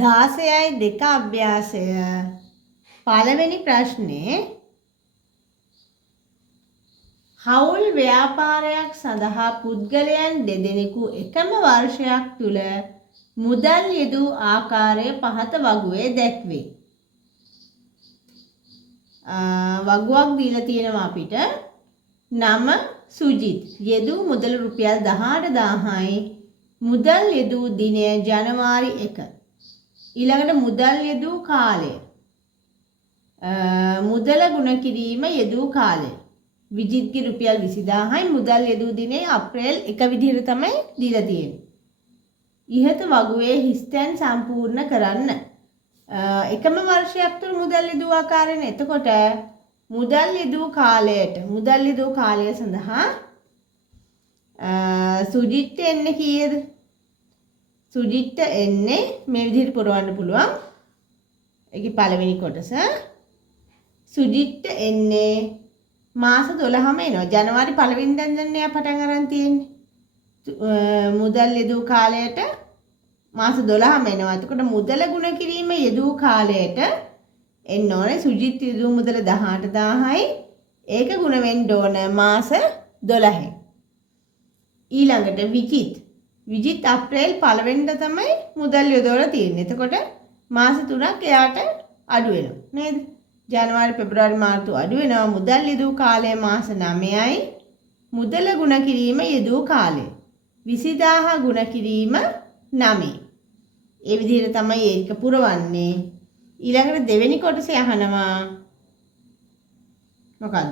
16.2 අභ්‍යාසය පළවෙනි ප්‍රශ්නේ හවුල් ව්‍යාපාරයක් සඳහා පුද්ගලයන් දෙදෙනෙකු එකම වර්ෂයක් තුල මුදල් යෙදූ ආකාරය පහත වගුවේ දැක්වේ. වගුවක් දීලා තියෙනවා අපිට. නම සුජිත්. යෙදූ මුදල රුපියල් 18000යි. මුදල් යෙදූ දිනය ජනවාරි 1. ඊළඟට මුදල් යෙදූ කාලය. මුදල ගුණ කිරීම යෙදූ කාලය. විජිත්ගේ රුපියල් 20000යි මුදල් යෙදූ දිනේ අප්‍රේල් 1 විදිහට තමයි දීලා තියෙන්නේ. ඉහත වගුවේ හිස්තැන් සම්පූර්ණ කරන්න. එකම වර්ෂයක් තුළ මුදල් යෙදූ ආකාරයෙන් එතකොට මුදල් යෙදූ කාලය සඳහා සුජිත් එන්නේ කීයද? සුජිත් එන්නේ මේ විදිහට පුරවන්න පුළුවන්. ඒකේ පළවෙනි කොටස සුජිත් එන්නේ මාස 12ම එනවා. ජනවාරි 1 වෙනිදාන් දැන් එයා පටන් අරන් තියෙන්නේ. මුදල් යෙදූ කාලයට මාස 12ම එනවා. එතකොට මුදල ගුණ කිරීම යෙදූ කාලයට එන්න ඕනේ සුජිත් යෙදූ මුදල 18000යි. ඒක ගුණ වෙන්න ඕන මාස 12න්. ඊළඟට විජිත් අප්‍රේල් 1 වෙනිදා තමයි මුදල් යොදවලා තියෙන්නේ. එතකොට මාස 3ක් එයාට අඩු වෙනවා නේද? ජනවාරි පෙබරවාරි මාර්තු අඩු වෙනවා. මුදල් යෙදූ කාලය මාස 9යි. මුදල ගුණ කිරීම යෙදූ කාලය 20000 ගුණ කිරීම 9. ඒ විදිහට තමයි ඒක පුරවන්නේ. ඊළඟට දෙවෙනි කොටසේ අහනවා මොකද්ද?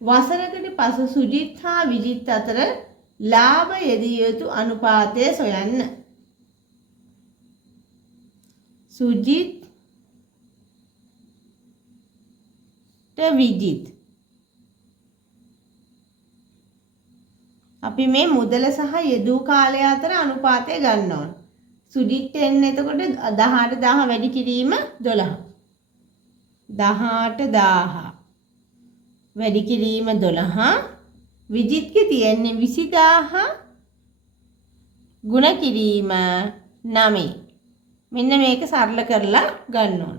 වසරකට පසු සුජිත් හා විජිත් අතර ලාභ යෙදිය යුතු අනුපාතය සොයන්න. සුජිත් විජිත් අපි මේ මුදල සහ යෙදූ කාලය අතර අනුපාතය ගන්න ඕන. සුජිත් එන්නේ එතකොට 18000 වැඩි කිරීම 12. 18000 වැඩි කිරීම 12. විජිත්ගේ තියෙන්නේ 20000 ගුණ කිරීම 9. මෙන්න මේක සරල කරලා ගන්න ඕන.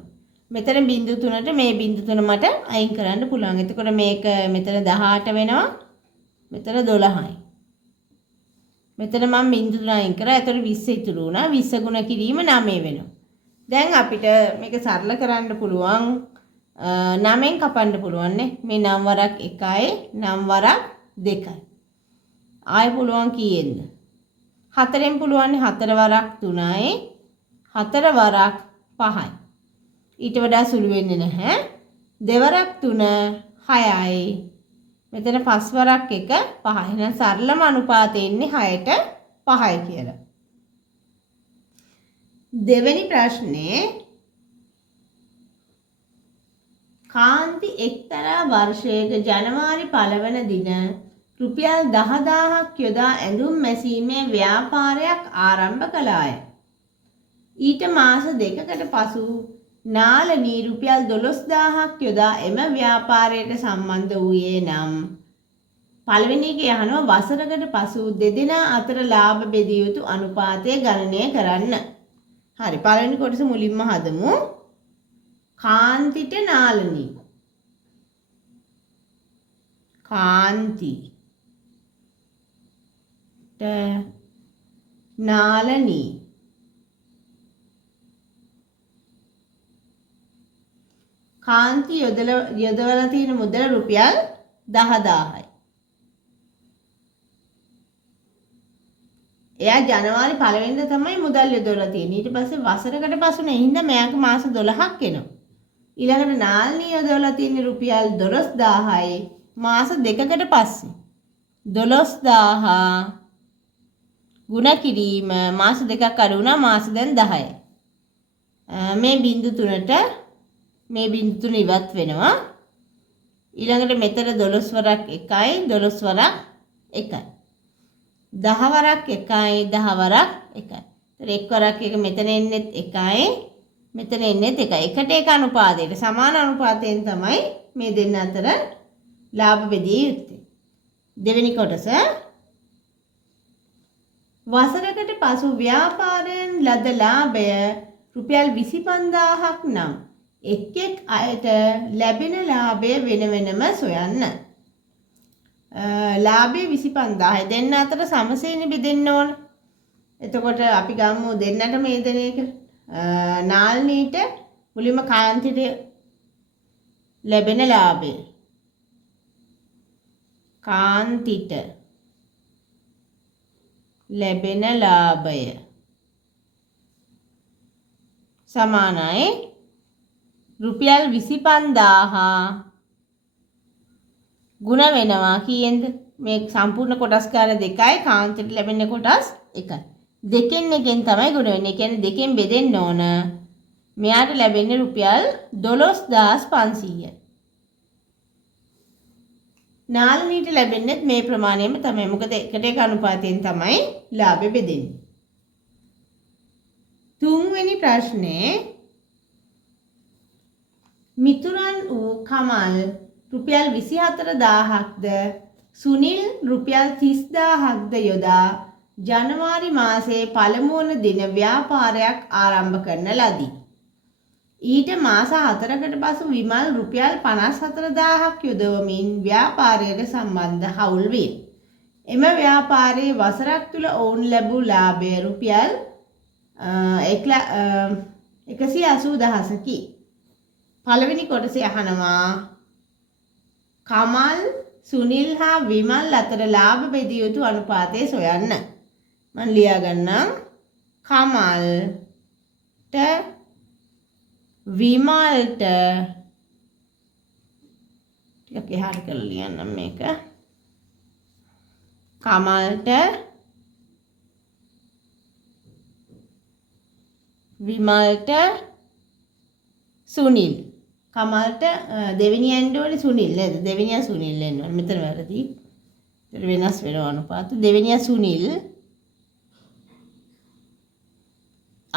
මෙතන බිංදු 3ට මේ බිංදු 3 මට අයින් කරන්න පුළුවන්. එතකොට මේක මෙතන 18 වෙනවා. මෙතන 12යි. මෙතන මම බිංදු 3 අයින් කරා. එතකොට 20 ඉතුරු වුණා. 20 ගුණ කිරීම 9 වෙනවා. දැන් අපිට මේක සරල කරන්න පුළුවන්. 9න් කපන්න පුළුවන් නේ. මේ 9 වරක් 1යි 9 වරක් 2යි. ආයෙ පුළුවන් කීයෙන්ද? 4ෙන් පුළුවන් 4 වරක් 3යි 4 වරක් 5යි. ඊට වඩා සුළු වෙන්නේ නැහැ. දෙවරක් 3 6යි. මෙතන 5 වරක් 1 5යි. එහෙනම් සරලම අනුපාතය එන්නේ 6ට 5යි කියලා. දෙවෙනි ප්‍රශ්නේ කාන්ති එක්තරා වර්ෂයක ජනවාරි 1 වන දින රුපියල් 10000ක් යොදා ඇඳුම් මැසීමේ ව්‍යාපාරයක් ආරම්භ කළාය. ඊට මාස 2කට පසු නාලනී රුපියල් 12000ක් යොදා එම ව්‍යාපාරයට සම්බන්ධ වූයේ නම් පළවෙනි එකේ අහනවා වසරකට පසු දෙදෙනා අතර ලාභ බෙදිය යුතු අනුපාතය ගණනය කරන්න. හරි පළවෙනි කොටස මුලින්ම හදමු. කාන්තිට නාලනී. කාන්ති ට නාලනී කාන්ති යොදවලා තියෙන මුදල රුපියල් 10000යි. එයා ජනවාරි 1 වෙනිදා තමයි මුදල් යොදවලා තියෙන්නේ. ඊට පස්සේ වසරකට පසු නේ හින්දා මෙයාට මාස 12ක් එනවා. ඊළඟට නාල්නී යොදවලා තියෙන රුපියල් 12000යි මාස 2කට පස්සේ. 12000 ගුණ කිරීම මාස 2ක් අඩු වුණා මාස දැන් 10යි. මේ බිංදු 3ට මේ බිංදු 3 ඉවත් වෙනවා. ඊළඟට මෙතන 12 වරක් 1යි 12 වරක් 1යි. 10 වරක් 1යි 10 වරක් 1යි. ඒතර 1 වරක් 1 මෙතන එන්නේත් 1යි මෙතන එන්නේත් 1යි. එකට එක අනුපාතයට සමාන අනුපාතයෙන් තමයි මේ දෙන්න අතර ලාභ බෙදිය යුත්තේ. දෙවෙනි කොටස වසරකට පසු ව්‍යාපාරයෙන් ලද ලාභය රුපියල් 25000ක් නම් එක් අයට ලැබෙන ලාභය වෙන වෙනම සොයන්න. ලාභය 25000යි දෙන්න අතර සමසේනේ බෙදෙන්න ඕන. එතකොට අපි ගමු දෙන්නට මේ දෙන එක. නාල්නීට මුලින්ම කාන්තිට ලැබෙන ලාභය. කාන්තිට ලැබෙන ලාභය සමානයි රුපියල් 25000 ගුණ වෙනවා කීයෙන්ද මේ සම්පූර්ණ කොටස්කාර දෙකයි කාන්තිට ලැබෙන කොටස් එකයි දෙකෙන් එකෙන් තමයි ගුණ වෙන්නේ. ඒ කියන්නේ දෙකෙන් බෙදෙන්න ඕන. මෙයාට ලැබෙන්නේ රුපියල් 12500යි. නාල්නීට ලැබෙන්නේ මේ ප්‍රමාණයම තමයි. මොකද එකට එක අනුපාතයෙන් තමයි ලාභය බෙදෙන්නේ. තුන්වෙනි ප්‍රශ්නේ මිතුරන් වූ කමල් රුපියල් 24000ක්ද සුනිල් රුපියල් 30000ක්ද යොදා ජනවාරි මාසයේ පළමු වන දින ව්‍යාපාරයක් ආරම්භ කරන ලදී. ඊට මාස 4කට පසු විමල් රුපියල් 54000ක් යොදවමින් ව්‍යාපාරයට සම්බන්ධ හවුල් විය. එම ව්‍යාපාරයේ වසරක් තුල ඔවුන් ලැබූ ලාභය රුපියල් 180000කි. පළවෙනි කොටසේ අහනවා කමල් සුනිල් හා විමල් අතර ලාභ බෙදිය යුතු අනුපාතය සොයන්න. මම ලියා ගන්නම් කමල්ට විමල්ට ටිකක් එහාට කරලා ලියන්නම් මේක. කමල්ට විමල්ට සුනිල්. කමල්ට දෙවෙනියා එන්න ඕනේ සුනිල් නේද? දෙවෙනියා සුනිල් එන්න ඕනේ. මෙතන වැරදි. ඒතර වෙනස් වෙනවා අනුපාත. දෙවෙනියා සුනිල්.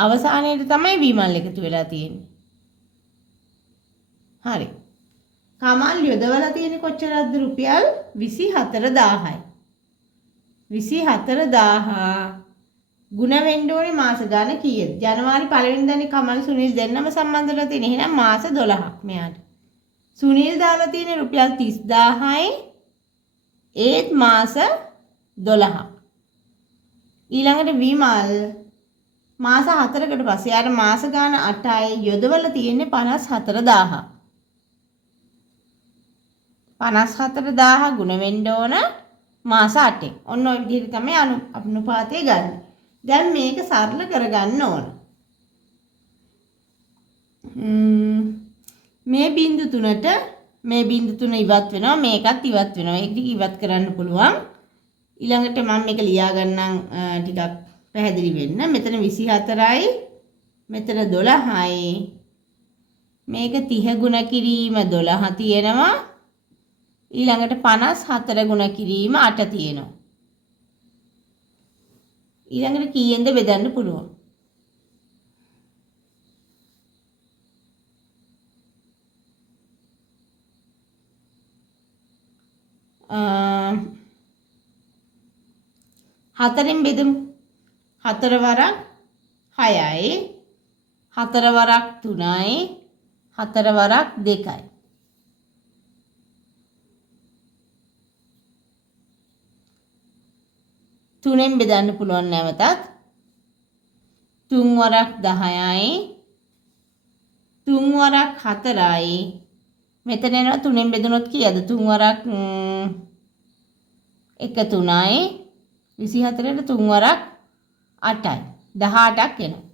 අවසානයේදී තමයි විමල් එකතු වෙලා තියෙන්නේ. හරි. කමල් යොදවලා තියෙන්නේ කොච්චරද? රුපියල් 24000යි. 24000 ගුණ වෙන්න ඕනේ මාස ගාන කීයද? ජනවාරි 1 වෙනිදානේ කමල් සුනිල් දෙන්නම සම්බන්ධ වෙලා තියෙන්නේ. එහෙනම් මාස 12ක් මෙයාට. සුනිල් දාලා තියෙන්නේ රුපියල් 30000යි. ඒත් මාස 12ක්. ඊළඟට විමල් මාස 4කට පස්සේ යාට මාස ගාන 8යි යොදවලා තියෙන්නේ 54000. 54000 ගුණ වෙන්න ඕන මාස 8ෙන්. ඔන්න ඔය විදිහට තමයි අනුපාතය ගන්න. දැන් මේක සරල කරගන්න ඕන. මේ බිංදු තුනට මේ බිංදු තුන ඉවත් වෙනවා මේකත් ඉවත් වෙනවා. ඒක ටික ඉවත් කරන්න පුළුවන්. ඊළඟට මම මේක ලියා ගන්නම් ටිකක් පැහැදිලි වෙන්න. මෙතන 24යි මෙතන 12යි. මේක 30 ගුණ කිරීම 12 තියෙනවා. ඊළඟට 54 ගුණ කිරීම 8 තියෙනවා. ඊළඟට කීයෙන්ද බෙදන්න පුළුවන්? හතරෙන් බෙදමු. 4 වරක් 6යි 4 වරක් 3යි 4 වරක් 2යි. තුනෙන් බෙදන්න පුළුවන් නැවතත්. 3 වරක් 10යි 3 වරක් 4යි. මෙතන එනවා තුනෙන් බෙදුනොත් කීයද? 3 වරක් 1 3යි 24ට 3 වරක් 8යි 18ක් එනවා.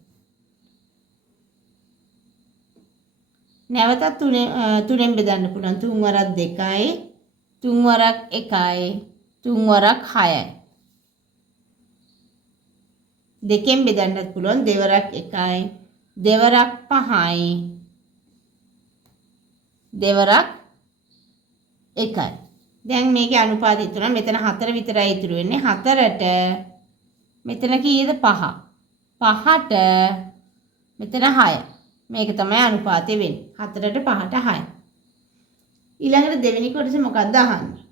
නැවතත් තුනෙන් බෙදන්න පුළුවන්. 3 වරක් 2යි 3 වරක් 1යි 3 වරක් 6යි. දෙකෙන් බෙදන්නත් පුළුවන්. දෙවරක් 1යි දෙවරක් 5යි දෙවරක් 1යි. දැන් මේකේ අනුපාතය තුන මෙතන 4 විතරයි ඉතුරු වෙන්නේ. 4ට මෙතන කීයද? 5. 5ට මෙතන 6. මේක තමයි අනුපාතය වෙන්නේ. 4ට 5ට 6. ඊළඟට දෙවෙනි කොටස මොකක්ද අහන්නේ?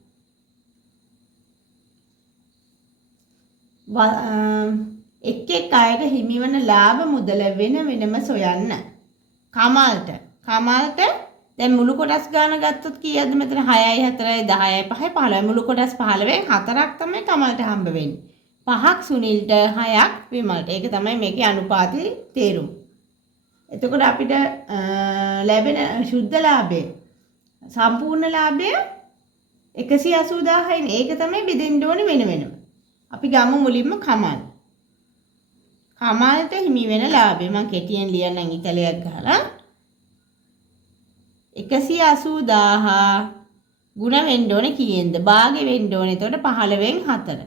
එක් එක් අයට හිමිවන ලාභ මුදල වෙන වෙනම සොයන්න. කමල්ට දැන් මුළු කොටස් ගාන ගත්තොත් කීයද මෙතන 6යි 4යි 10යි 5යි 15යි මුළු කොටස් 15න් 4ක් තමයි කමල්ට හම්බ වෙන්නේ. 5ක් සුනිල්ට 6ක් විමල්ට. ඒක තමයි මේකේ අනුපාතයේ තේරුම. එතකොට අපිට ලැබෙන ශුද්ධ ලාභය සම්පූර්ණ ලාභය 180,000යි. ඒක තමයි බෙදෙන්න ඕනේ වෙන වෙනම. අපි ගමු මුලින්ම කමල්. කමල්ට හිමි වෙන ලාභය මම කෙටියෙන් ලියන්නම් ඉතලයක් ගහලා 180,000 ගුණ වෙන්න ඕනේ කීයෙන්ද? භාගෙ වෙන්න ඕනේ. එතකොට 15න් 4.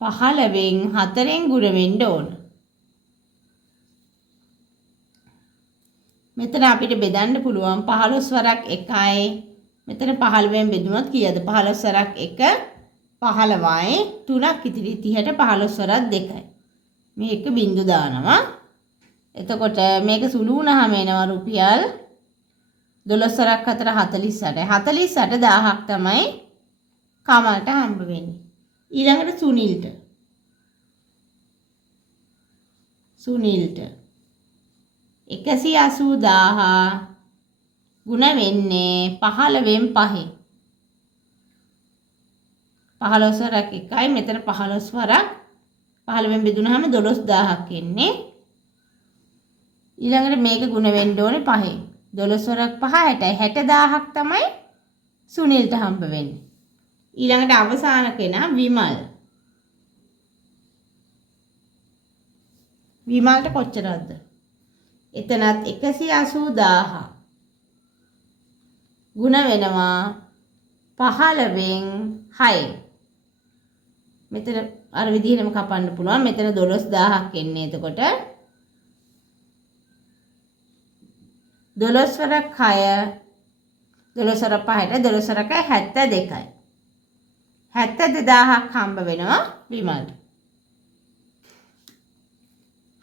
15න් 4ෙන් ගුණ වෙන්න ඕන. මෙතන අපිට බෙදන්න පුළුවන් 15 වරක් 1යි. මෙතන 15න් බෙදුනොත් කීයද? 15 වරක් 1 15යි. 3ක් ඉතිරි 30ට 15 වරක් 2යි. මේක බිංදු දානවා. එතකොට මේක සුළු වුණාම එනවා රුපියල් 12 වරක් 4 48යි. 48,000ක් තමයි කමල්ට හම්බ වෙන්නේ. ඊළඟට සුනිල්ට 180,000 ගුණ වෙන්නේ 15න් 5. 15 වරක් 1යි. මෙතන 15 වරක් 15න් බෙදුනහම 12,000ක් එන්නේ. ඊළඟට මේක ගුණ වෙන්න ඕනේ 5න්. 12 වරක් 5 60යි. 60,000ක් තමයි සුනිල්ට හම්බ වෙන්නේ. ඊළඟට අවසාන කෙනා විමල්. විමල්ට කොච්චරද? එතනත් 180,000 ගුණ වෙනවා 15න් 6. මෙතන අර විදිහටම කපන්න පුළුවන්. මෙතන 12,000ක් එන්නේ. එතකොට 12 වරක් 6 12 වරක් 5ට 12 වරක් 72යි. 72,000ක් හම්බ වෙනවා විමල්ට.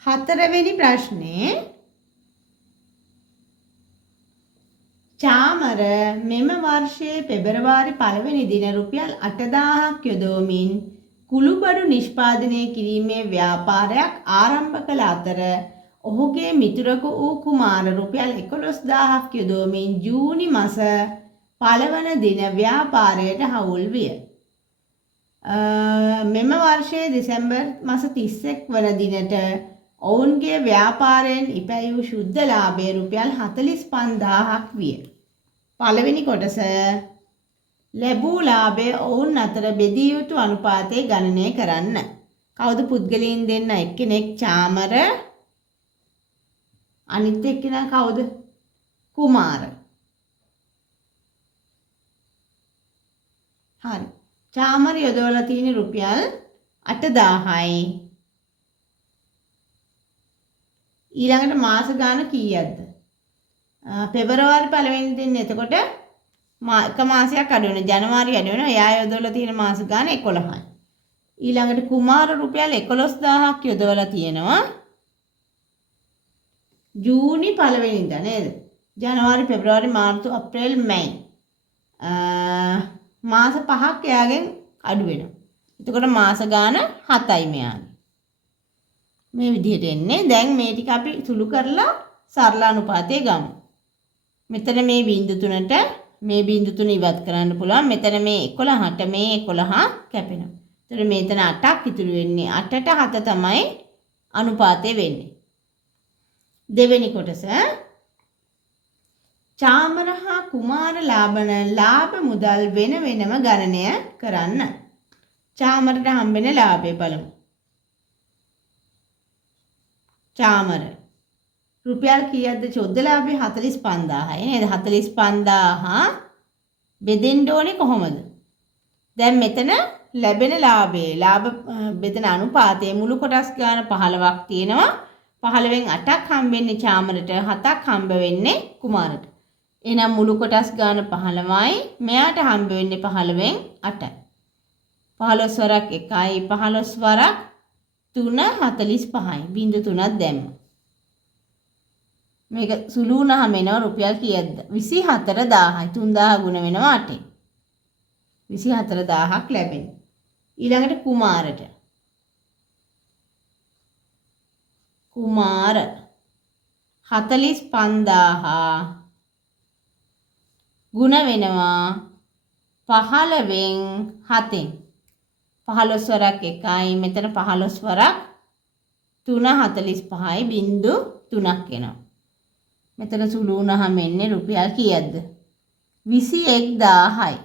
4 වෙනි ප්‍රශ්නේ චාමර මෙම වර්ෂයේ පෙබරවාරි 1 වෙනි දින රුපියල් 8,000ක් යොදවමින් කුළුබඩු නිෂ්පාදනය කිරීමේ ව්‍යාපාරයක් ආරම්භ කළ අතර ඔහුගේ මිතුරෙකු වූ කුමාර රුපියල් 11,000ක් යොදවමින් ජූනි මාස 1 වන දින ව්‍යාපාරයට හවුල් විය. මෙම වර්ෂයේ දෙසැම්බර් මාස 31 වන දිනට ඔවුන්ගේ ව්‍යාපාරයෙන් ඉපැයි වූ ශුද්ධ ලාභය රුපියල් 45,000ක් විය. පළවෙනි කොටස ලැබූ ලාභය ඔවුන් අතර බෙදිය යුතු අනුපාතය ගණනය කරන්න. කවුද පුද්ගලයන් දෙන්න? එක්කෙනෙක් චාමර, අනිත් එක්කෙනා කවුද? කුමාර. හරි. චාමර යොදවලා තියෙන රුපියල් 8,000යි. ඊළඟට මාස ගාන කීයක්ද? පෙබරවාරි 1 වෙනි දින. එතකොට එක මාසයක් අඩු වෙනවා. ජනවාරි අඩු වෙනවා. එයා යොදවලා තියෙන මාස ගාන 11යි. ඊළඟට කුමාර රුපියල් 11,000ක් යොදවලා තියෙනවා. ජූනි 1 වෙනිදා නේද? ජනවාරි පෙබරවාරි මාර්තු අප්‍රේල් මැයි. මාස 5ක් එයාගෙන් අඩු වෙනවා. එතකොට මාස ගාන 7යි මෙයාගේ. මේ විදිහට එන්නේ. දැන් මේ ටික අපි සුළු කරලා සරල අනුපාතය ගමු. මෙතන මේ බිංදු තුනට මේ බිංදු තුන ඉවත් කරන්න පුළුවන්. මෙතන මේ 11ට මේ 11 කැපෙනවා. එතකොට මෙතන 8ක් ඉතුරු වෙන්නේ. 8ට 7 තමයි අනුපාතය වෙන්නේ. දෙවෙනි කොටස චාමර හා කුමාර ලාභන ලාභ මුදල් වෙන වෙනම ගණනය කරන්න. චාමරට හම්බෙන ලාභය බලමු. චාමර රුපියල් කීයක්ද? චොද්ද ලාභය 45,000යි නේද? 45,000 බෙදෙන්න ඕනේ කොහොමද? දැන් මෙතන ලැබෙන ලාභයේ ලාභ බෙදෙන අනුපාතයේ මුළු කොටස් ගාන 15ක් තියෙනවා. 15න් 8ක් හම්බෙන්නේ චාමරට, 7ක් හම්බ වෙන්නේ කුමාරට. එහෙනම් මුළු කොටස් ගාන 15යි. මෙයාට හම්බ වෙන්නේ 15න් 8යි. 15 වරක් 1යි. 15 වරක් 3 45යි. බිංදු 3ක් දැම්ම. මේක සුළු වුණාම එනවා රුපියල් කීයක්ද? 24,000යි. 3,000 ගුණ වෙනවා 8ෙන්. 24,000ක් ලැබෙනවා. ඊළඟට කුමාරට කුමාර 45000 ගුණ වෙනවා 15න් 7න් 15 වරක් 1යි මෙතන 15 වරක් 3 45යි බිංදු 3ක් එනවා. මෙතන සුළු වුණාම එන්නේ රුපියල් කීයක්ද? 21000යි.